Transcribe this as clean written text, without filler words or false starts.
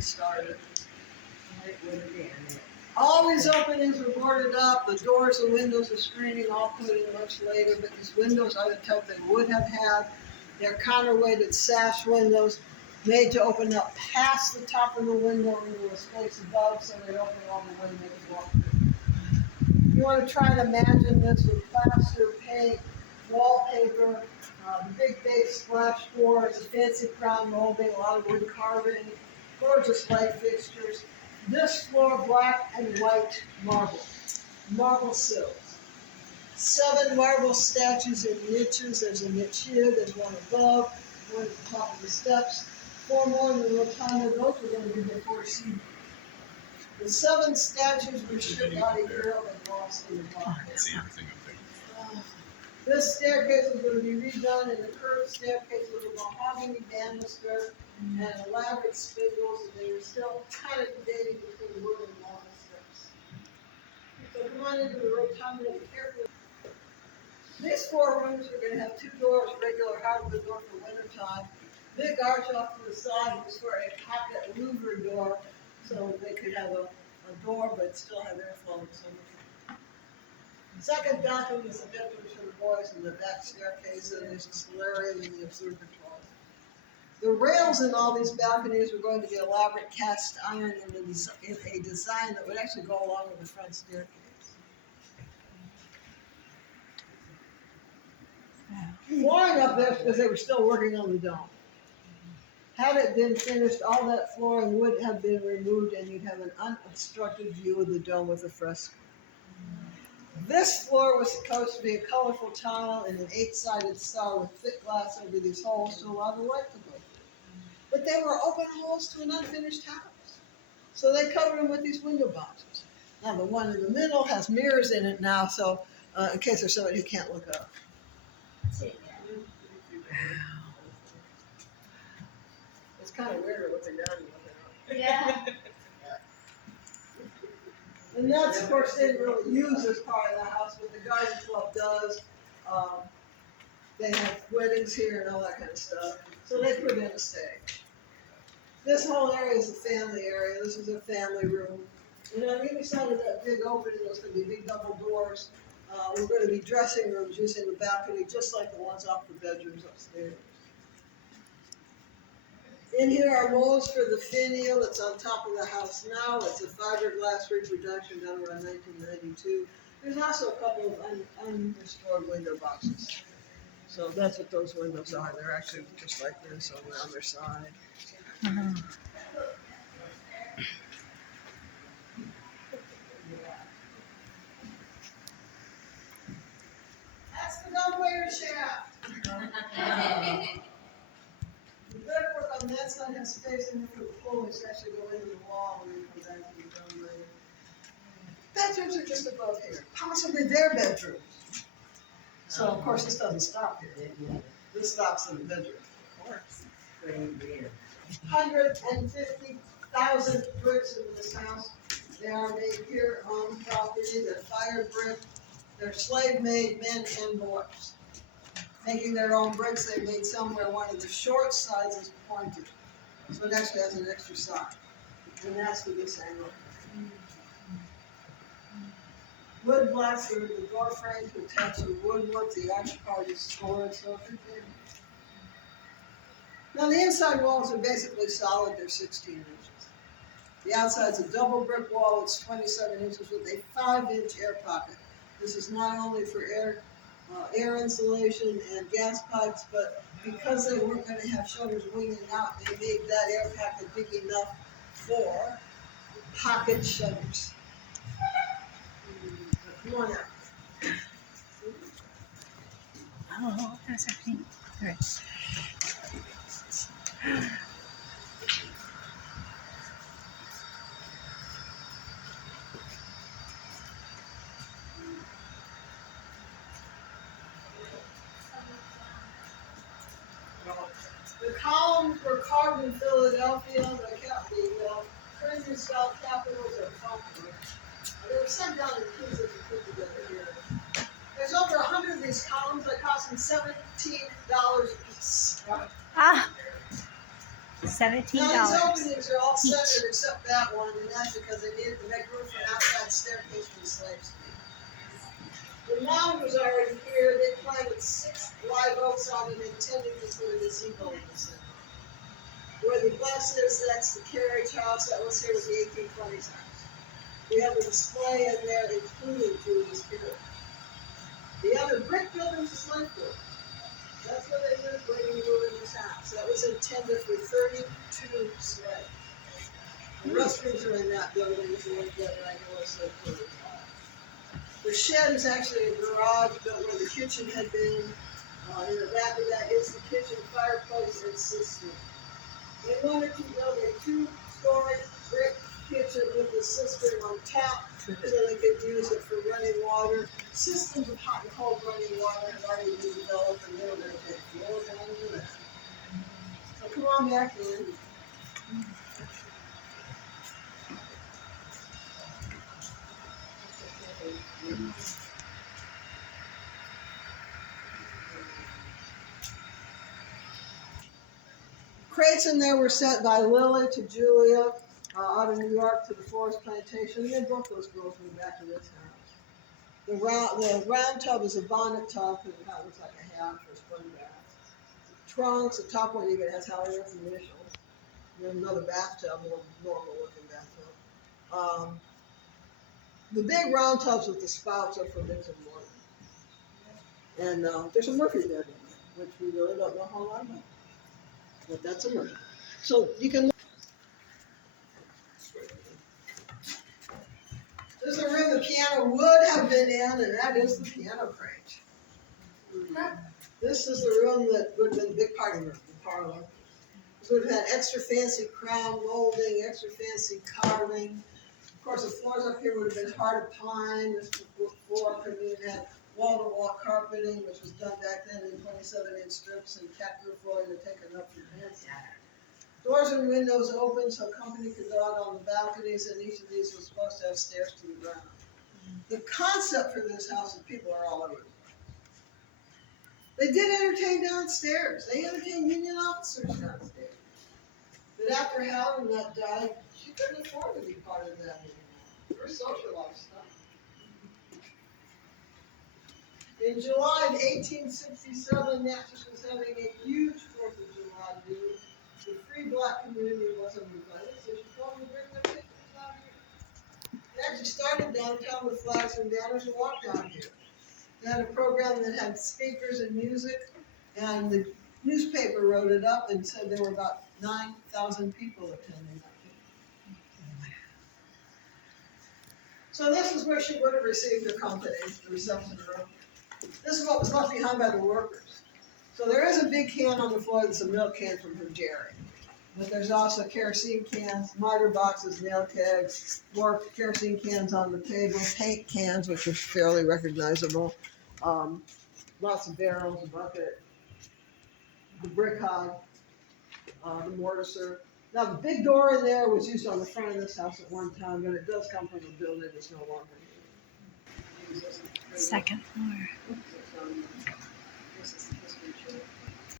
started. All these openings were boarded up. The doors and windows of screening all put in much later, but these windows are the type they would have had. They're counterweighted sash windows made to open up past the top of the window into a space above, so they open all the way they can walk through. You want to try and imagine this with plaster, paint, wallpaper, the big base splash doors, fancy crown molding, a lot of wood carving, gorgeous light fixtures. This floor, black and white marble sills. 7 marble statues in niches. There's a niche here, there's one above, one at the top of the steps. 4 more in the rotunda, those were going to be the 4 seating. The 7 statues were shipped out of Europe and lost in the fire. This staircase is going to be redone in a curved staircase with a mahogany banister and elaborate spindles, and they were still kind of debating between wood and marble steps. So come on into the rotunda and carefully. These 4 rooms are going to have 2 doors, regular hardwood door for wintertime. Big arch off to the side was for a pocket louver door, so they could have a door but still have airflow in the summertime. The second bathroom is the bedroom for the boys and the back staircase, and there's a solarium in the observatory. The rails in all these balconies were going to be elaborate cast iron in a design that would actually go along with the front staircase. Flooring up there because they were still working on the dome. Had it been finished, all that flooring would have been removed and you'd have an unobstructed view of the dome with a fresco. This floor was supposed to be a colorful tile in an 8-sided star with thick glass over these holes to allow the light to go through. But they were open holes to an unfinished house. So they covered them with these window boxes. Now the one in the middle has mirrors in it now, so in case there's somebody who can't look up. It's kind of weird looking down and looking up. Yeah. And that's, of course, they didn't really use as part of the house, but the garden club does. They have weddings here and all that kind of stuff. So they put in a stage. This whole area is a family area. This is a family room. And on either side of that big opening, there's going to be big double doors. We're going to be dressing rooms using the balcony, just like the ones off the bedrooms upstairs. In here are molds for the finial that's on top of the house now. It's a fiberglass reproduction done around 1992. There's also a couple of unrestored window boxes. So that's what those windows are. They're actually just like this on the other side. That's the dumbwaiter shaft. The brickwork on that side has space in it for the pool, which actually go into the wall and then come back to the dumbwaiter. Bedrooms are just above here, possibly their bedrooms. So of course this doesn't stop here. This stops in the bedroom. Of course. 150,000 bricks in this house. They are made here on property. They're fire brick. They're slave-made men and boys. Making their own bricks, they made some where one of the short sides is pointed. So it actually has an extra side. And that's for this angle. Wood blocks are the door frames to attach the woodwork. The arch part is storage. So now the inside walls are basically solid. They're 16 inches. The outside's a double brick wall. It's 27 inches with a 5-inch air pocket. This is not only for air insulation and gas pipes, but because they weren't going to have shutters winging out, they made that air packet big enough for pocket shutters. Come on out. Oh, that's happening. All right. The columns were carved in Philadelphia. The Corinthian style capitals are funky. They were sent down in pieces and put together here. There's over 100 of these columns that cost them $17 a piece. Ah. $17. Now these openings are all centered except that one, and that's because they needed to make room for an outside staircase for the slaves. The mound was already here. They planted 6 live oaks on it, intending to put a gazebo in the center. Where the bus is, that's the carriage house. That was here with the 1820s house. We have a display in there including to this period. The other brick building is a slave quarter. That's where they lived when you were in this house. That was intended for 32 slaves. The restrooms are in that building if you want to get right now. Slave quarters. The shed is actually a garage built where the kitchen had been. In the back of that is the kitchen, fireplace, and cistern. They wanted to build a 2-story brick kitchen with the cistern on top so they could use it for running water. Systems of hot and cold running water had already been developed, and they were going to take floors down into that. So come on back in. Crates in there were sent by Lily to Julia out of New York to the forest plantation. They brought those girls back to this house. The round tub is a bonnet tub, and that looks like a hat for spring baths. Trunks, the top one even has Hallier's initials. And then another bathtub, more normal looking bathtub. The big round tubs with the spouts are for mixing water. And there's a Murphy bed in there, which we really don't know how long about. But that's a Murphy. So you can. This is a room the piano would have been in, and that is the piano crate. This is the room that would have been the big party room, the parlor. This would have had extra fancy crown molding, extra fancy carving. Of course, the floors up here would have been hard of pine. This floor could have had wall-to-wall carpeting, which was done back then in 27-inch strips and cat roof flooring to take it up your pants. Doors and windows open so company could go out on the balconies, and each of these was supposed to have stairs to the ground. The concept for this house is people are all over it. They did entertain downstairs. They entertained Union officers downstairs. But after Helen died, she couldn't afford to be part of that anymore. Her social life stopped. In July of 1867, Natchez was having a huge 4th of July do. The free black community wasn't invited, so she told me to bring their pictures out here. They actually started downtown with flags and banners and walked down here. They had a program that had speakers and music, and the newspaper wrote it up and said there were about 9,000 people attending that meeting. So this is where she would have received her company, the reception room. This is what was left behind by the workers. So there is a big can on the floor that's a milk can from her Jerry. But there's also kerosene cans, miter boxes, nail kegs, more kerosene cans on the table, paint cans, which are fairly recognizable, lots of barrels, a bucket, the brick hog, the mortiser. Now the big door in there was used on the front of this house at one time, but it does come from a building that's no longer here. Second floor.